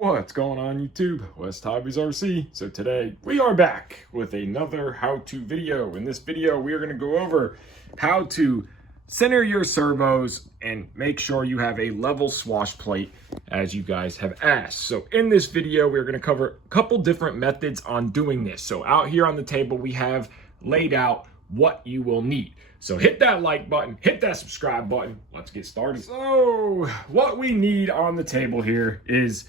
What's going on YouTube? WestHobbiesRC. So today we are back with another how-to video. In this video we are going to go over how to center your servos and make sure you have a level swash plate as you guys have asked. So in this video we're going to cover a couple different methods on doing this. So out here on the table we have laid out what you will need. So hit that like button, hit that subscribe button. Let's get started. So what we need on the table here is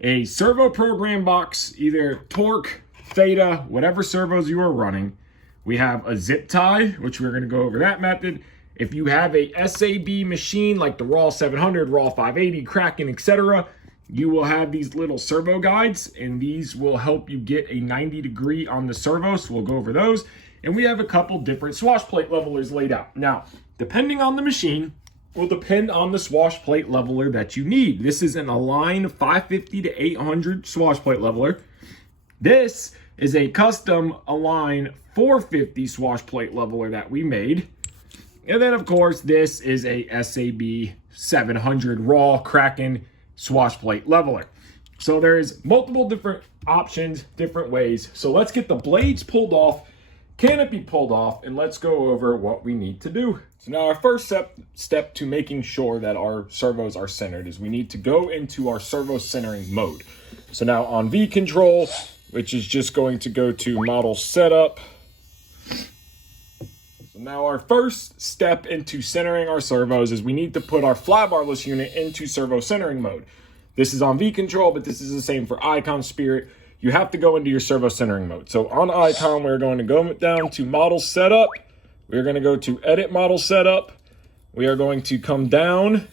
a servo program box, either torque, theta, whatever servos you are running. We have a zip tie, which we're going to go over that method. If you have a SAB machine like the Raw 700, Raw 580, Kraken, etc., you will have these little servo guides, and these will help you get a 90 degree on the servo, so we'll go over those. And we have a couple different swash plate levelers laid out. Now, depending on the machine, will depend on the swash plate leveler that you need. This is an Align 550 to 800 swash plate leveler. This is a custom Align 450 swash plate leveler that we made. And then of course, this is a SAB 700 Raw Kraken swash plate leveler. So there's multiple different options, different ways. So let's get the blades pulled off, canopy pulled off, and let's go over what we need to do. So now our first step to making sure that our servos are centered is we need to go into our servo centering mode. So now on V control, which is just going to go to model setup. So now our first step into centering our servos is we need to put our fly barless unit into servo centering mode. This is on V control, but this is the same for Icon Spirit. You have to go into your servo centering mode. So on Icon, we're going to go down to model setup. We're going to go to edit model setup. We are going to come down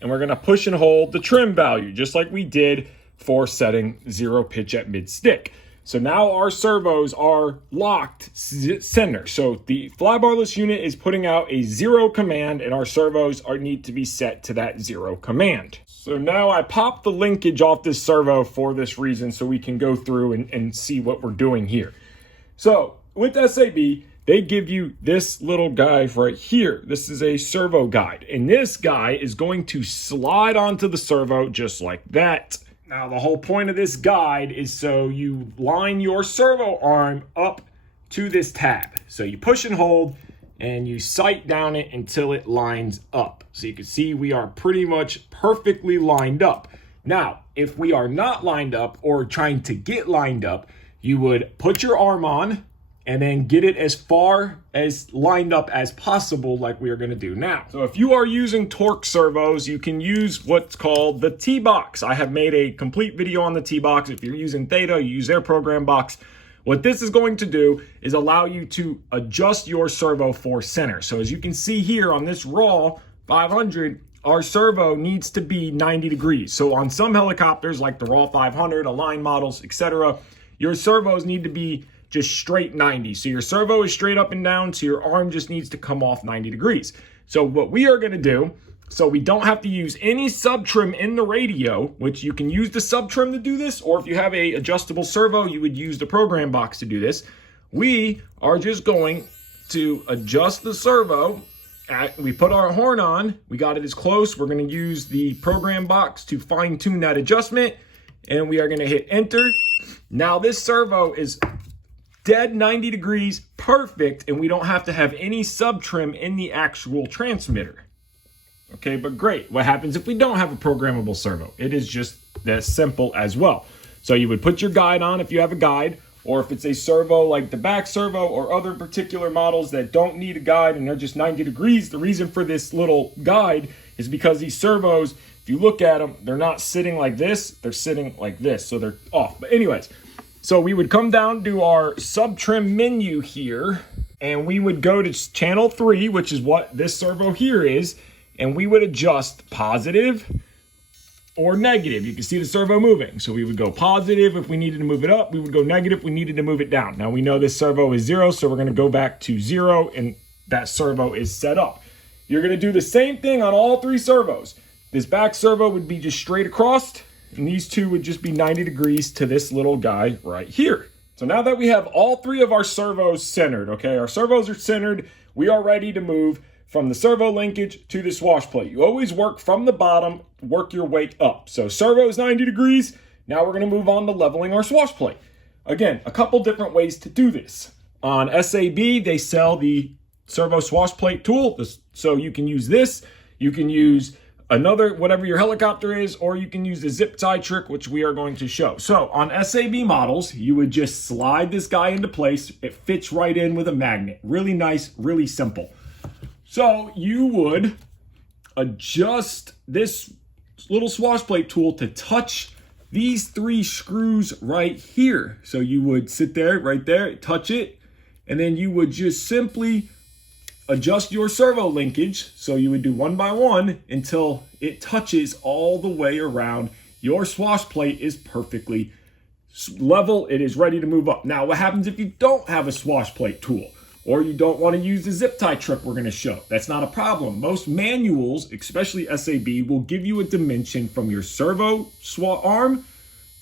and we're going to push and hold the trim value, just like we did for setting zero pitch at mid stick. So now our servos are locked center. So the fly barless unit is putting out a 0 command and our servos need to be set to that 0 command. So now I popped the linkage off this servo for this reason so we can go through and see what we're doing here. So with SAB, they give you this little guy right here. This is a servo guide, and this guy is going to slide onto the servo just like that. Now, the whole point of this guide is so you line your servo arm up to this tab. So you push and hold, and you sight down it until it lines up. So you can see we are pretty much perfectly lined up. Now, if we are not lined up or trying to get lined up, you would put your arm on, and then get it as far as lined up as possible like we are going to do now. So if you are using torque servos, you can use what's called the T-box. I have made a complete video on the T-box. If you're using Theta, you use their program box. What this is going to do is allow you to adjust your servo for center. So as you can see here on this Raw 500, our servo needs to be 90 degrees. So on some helicopters like the Raw 500, Align models, etc., your servos need to be just straight 90. So your servo is straight up and down, so your arm just needs to come off 90 degrees. So what we are going to do, so we don't have to use any sub trim in the radio, which you can use the sub trim to do this, or if you have a adjustable servo, you would use the program box to do this. We are just going to adjust the servo. We put our horn on, we got it as close. We're going to use the program box to fine tune that adjustment, and we are going to hit enter. Now this servo is dead 90 degrees, perfect, and we don't have to have any sub trim in the actual transmitter. Okay, but great. What happens if we don't have a programmable servo? It is just that simple as well. So you would put your guide on if you have a guide, or if it's a servo like the back servo or other particular models that don't need a guide and they're just 90 degrees. The reason for this little guide is because these servos, if you look at them, they're not sitting like this, they're sitting like this, so they're off. But anyways, so we would come down to our sub trim menu here, and we would go to channel 3, which is what this servo here is, and we would adjust positive or negative. You can see the servo moving. So we would go positive if we needed to move it up. We would go negative if we needed to move it down. Now we know this servo is 0, so we're going to go back to 0, and that servo is set up. You're going to do the same thing on all 3 servos. This back servo would be just straight across, and these 2 would just be 90 degrees to this little guy right here. So now that we have all 3 of our servos centered, okay, our servos are centered, we are ready to move from the servo linkage to the swash plate. You always work from the bottom, work your way up. So servo is 90 degrees, Now we're going to move on to leveling our swash plate. Again, a couple different ways to do this. On SAB, they sell the Servo swash plate tool. So you can use this, you can use another, whatever your helicopter is, or you can use the zip tie trick, which we are going to show. So on SAB models, you would just slide this guy into place. It fits right in with a magnet. Really nice, really simple. So you would adjust this little swash plate tool to touch these 3 screws right here. So you would sit there, right there, touch it, and then you would just simply adjust your servo linkage. So you would do one by one until it touches all the way around. Your swash plate is perfectly level. It is ready to move up. Now, what happens if you don't have a swash plate tool, or you don't want to use the zip tie trick we're going to show? That's not a problem. Most manuals, especially SAB, will give you a dimension from your servo arm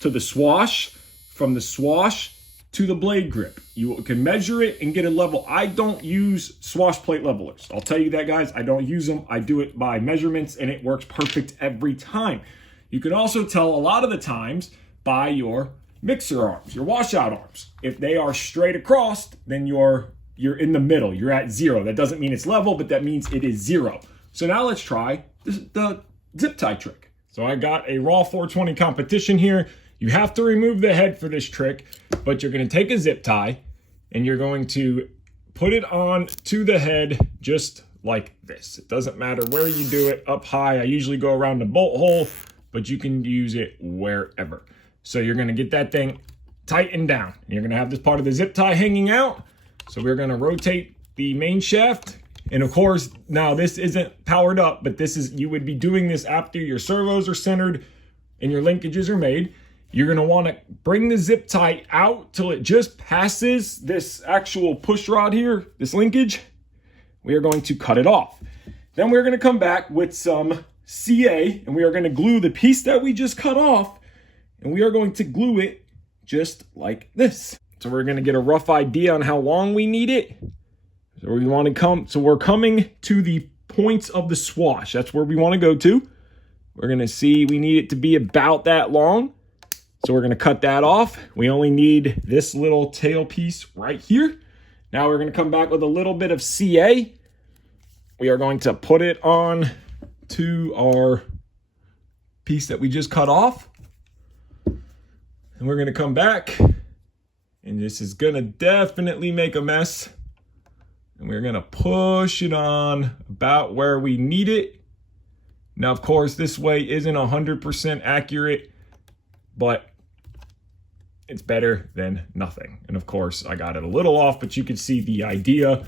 to the swash, from the swash to the blade grip. You can measure it and get a level. I don't use swash plate levelers. I'll tell you that, guys. I don't use them. I do it by measurements, and it works perfect every time. You can also tell a lot of the times by your mixer arms, your washout arms. If they are straight across, then you're in the middle. You're at 0. That doesn't mean it's level, but that means it is 0. So now let's try the zip tie trick. So I got a raw 420 competition here. You have to remove the head for this trick, but you're going to take a zip tie and you're going to put it on to the head just like this. It doesn't matter where you do it, up high. I usually go around the bolt hole, but you can use it wherever. So you're going to get that thing tightened down. You're going to have this part of the zip tie hanging out. So we're going to rotate the main shaft. And of course, now this isn't powered up, but you would be doing this after your servos are centered and your linkages are made. You're going to want to bring the zip tie out till it just passes this actual push rod here, this linkage. We are going to cut it off. Then we're going to come back with some CA, and we are going to glue the piece that we just cut off, and we are going to glue it just like this. So we're going to get a rough idea on how long we need it. So we're coming to the points of the swash. That's where we want to go to. We're going to see we need it to be about that long. So we're going to cut that off. We only need this little tail piece right here. Now we're going to come back with a little bit of CA. We are going to put it on to our piece that we just cut off. And we're going to come back. And this is going to definitely make a mess. And we're going to push it on about where we need it. Now, of course, this way isn't 100% accurate, but it's better than nothing. And of course, I got it a little off, but you can see the idea.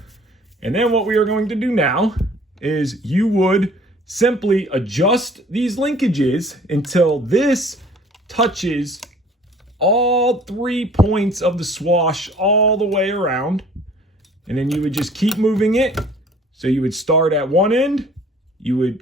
And then what we are going to do now is you would simply adjust these linkages until this touches all 3 points of the swash all the way around. And then you would just keep moving it. So you would start at one end.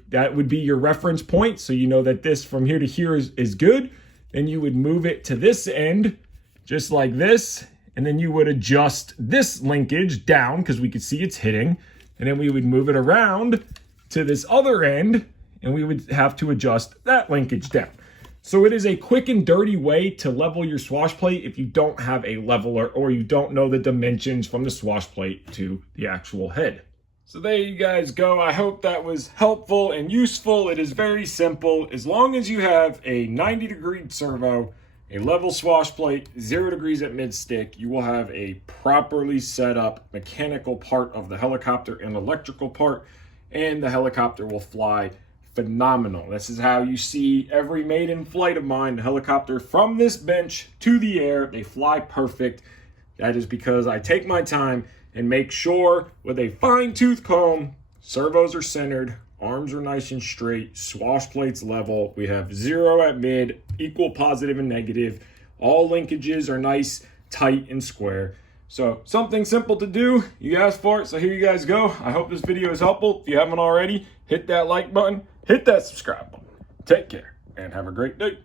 That would be your reference point. So you know that this from here to here is good. Then you would move it to this end, just like this. And then you would adjust this linkage down because we could see it's hitting. And then we would move it around to this other end, and we would have to adjust that linkage down. So it is a quick and dirty way to level your swash plate if you don't have a leveler or you don't know the dimensions from the swash plate to the actual head. So there you guys go. I hope that was helpful and useful. It is very simple. As long as you have a 90-degree servo, a level swash plate, 0 degrees at mid-stick, you will have a properly set up mechanical part of the helicopter and electrical part, and the helicopter will fly phenomenal. This is how you see every maiden flight of mine, the helicopter from this bench to the air. They fly perfect. That is because I take my time and make sure with a fine-tooth comb, servos are centered, arms are nice and straight, swash plates level. We have 0 at mid, equal positive and negative. All linkages are nice, tight, and square. So something simple to do. You asked for it, so here you guys go. I hope this video is helpful. If you haven't already, hit that like button, hit that subscribe button. Take care and have a great day.